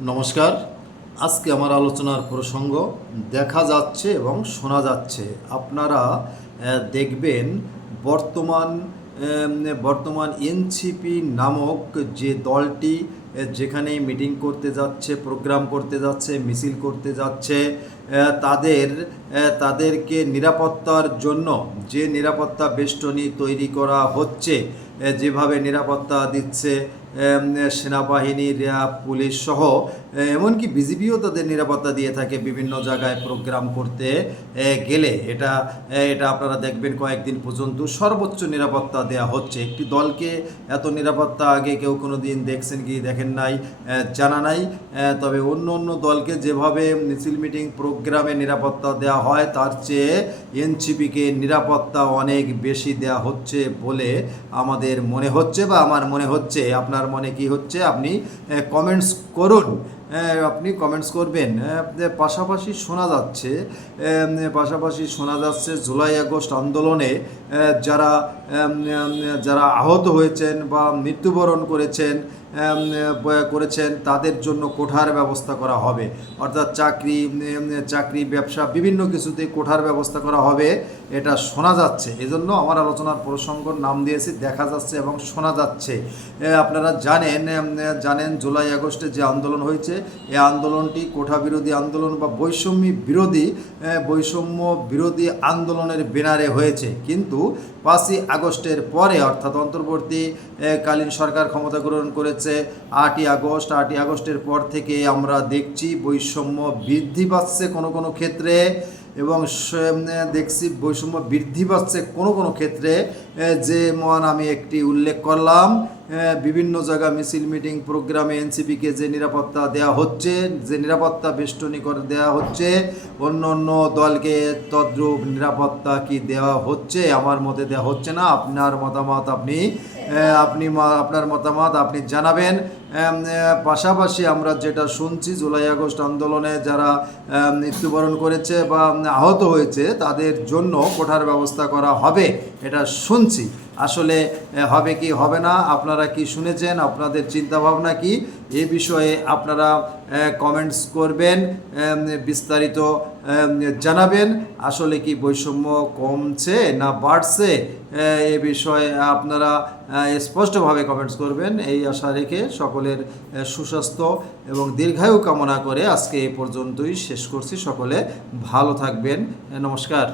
নমস্কার। আজকে আমার আলোচনার প্রসঙ্গ দেখা যাচ্ছে এবং শোনা যাচ্ছে। আপনারা দেখবেন বর্তমান বর্তমান এনসিপি নামক যে দলটি যেখানে মিটিং করতে যাচ্ছে, প্রোগ্রাম করতে যাচ্ছে, মিছিল করতে যাচ্ছে, তাদেরকে নিরাপত্তার জন্য যে নিরাপত্তা বেষ্টনী তৈরি করা হচ্ছে, যেভাবে নিরাপত্তা দিচ্ছে সেনাবাহিনীর পুলিশ সহ, এমনকি বিজিবিও তাদের নিরাপত্তা দিয়ে থাকে বিভিন্ন জায়গায় প্রোগ্রাম করতে গেলে। এটা আপনারা দেখবেন কয়েকদিন পর্যন্ত সর্বোচ্চ নিরাপত্তা দেয়া হচ্ছে। একটি দলকে এত নিরাপত্তা আগে কেউ কোনো দিন দেখছেন কি দেখেন নাই জানা নাই। তবে অন্য অন্য দলকে যেভাবে মিছিল মিটিং প্রোগ্রামে নিরাপত্তা দেওয়া হয় তার চেয়ে এনসিপিকে নিরাপত্তা অনেক বেশি দেয়া হচ্ছে বলে আমাদের মনে হচ্ছে বা আমার মনে হচ্ছে। আপনার মনে কি হচ্ছে আপনি কমেন্টস করুন, আপনি কমেন্টস করবেন। পাশাপাশি শোনা যাচ্ছে জুলাই আগস্ট আন্দোলনে যারা যারা আহত হয়েছেন বা মৃত্যুবরণ করেছেন তাদের জন্য কোঠার ব্যবস্থা করা হবে, অর্থাৎ চাকরি ব্যবসা বিভিন্ন কিছুতে কোঠার ব্যবস্থা করা হবে, এটা শোনা যাচ্ছে। এজন্য আমার আলোচনার প্রসঙ্গর নাম দিয়েছি দেখা যাচ্ছে এবং শোনা যাচ্ছে। আপনারা জানেন জুলাই আগস্টে যে আন্দোলন হয়েছে, এই আন্দোলনটি কোঠা বিরোধী আন্দোলন বা বৈষম্য বিরোধী আন্দোলনের ব্যানারে হয়েছে। কিন্তু 5ই আগস্টের পরে, অর্থাৎ অন্তর্বর্তীকালীন সরকার ক্ষমতা গ্রহণ করেছে 8ই আগস্টের পর থেকে আমরা দেখছি বৈষম্য বৃদ্ধি পাচ্ছে কোনো ক্ষেত্রে, এবং দেখছি বৈষম্য বৃদ্ধি পাচ্ছে কোনো ক্ষেত্রে। যেমন আমি একটি উল্লেখ করলাম, বিভিন্ন জায়গা মিছিল মিটিং প্রোগ্রামে এনসিপিকে যে নিরাপত্তা দেওয়া হচ্ছে, যে নিরাপত্তা বেষ্টনী করে দেওয়া হচ্ছে, অন্য অন্য দলকে তদ্রূপ নিরাপত্তা কি দেওয়া হচ্ছে? আমার মতে দেওয়া হচ্ছে না। আপনার মতামত আপনি জানাবেন। পাশাপাশি আমরা যেটা শুনছি, জুলাই আগস্ট আন্দোলনে যারা মৃত্যুবরণ করেছে বা আহত হয়েছে তাদের জন্য কোঠার ব্যবস্থা করা হবে, এটা শুনছি। আসলে হবে কি হবে না, আপনারা কি শুনেছেন? আপনাদের চিন্তাভাবনা কি এ বিষয়ে আপনারা কমেন্টস করবেন, বিস্তারিত জানাবেন। আসলে কি বৈষম্য কমছে না বাড়ছে, এ বিষয়ে আপনারা স্পষ্টভাবে কমেন্টস করবেন, এই আশা রেখে সকলের সুস্বাস্থ্য এবং দীর্ঘায়ু কামনা করে আজকে এই পর্যন্তই শেষ করছি। সকলে ভালো থাকবেন। নমস্কার।